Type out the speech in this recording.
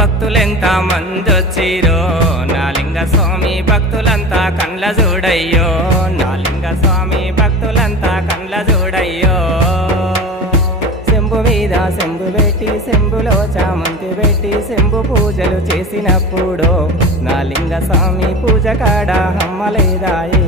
భక్తులెంత మందొచ్చిరో నా లింగ స్వామి భక్తులంతా కండ్ల చూడయ్యో నా లింగ స్వామి భక్తులంతా కండ్ల చూడయ్యో శంభు మీద శంభు పెట్టి శంభులో చామంతి పెట్టి శంభు పూజలు చేసినప్పుడు నా లింగ స్వామి పూజ కాడ హమ్మలేదాయే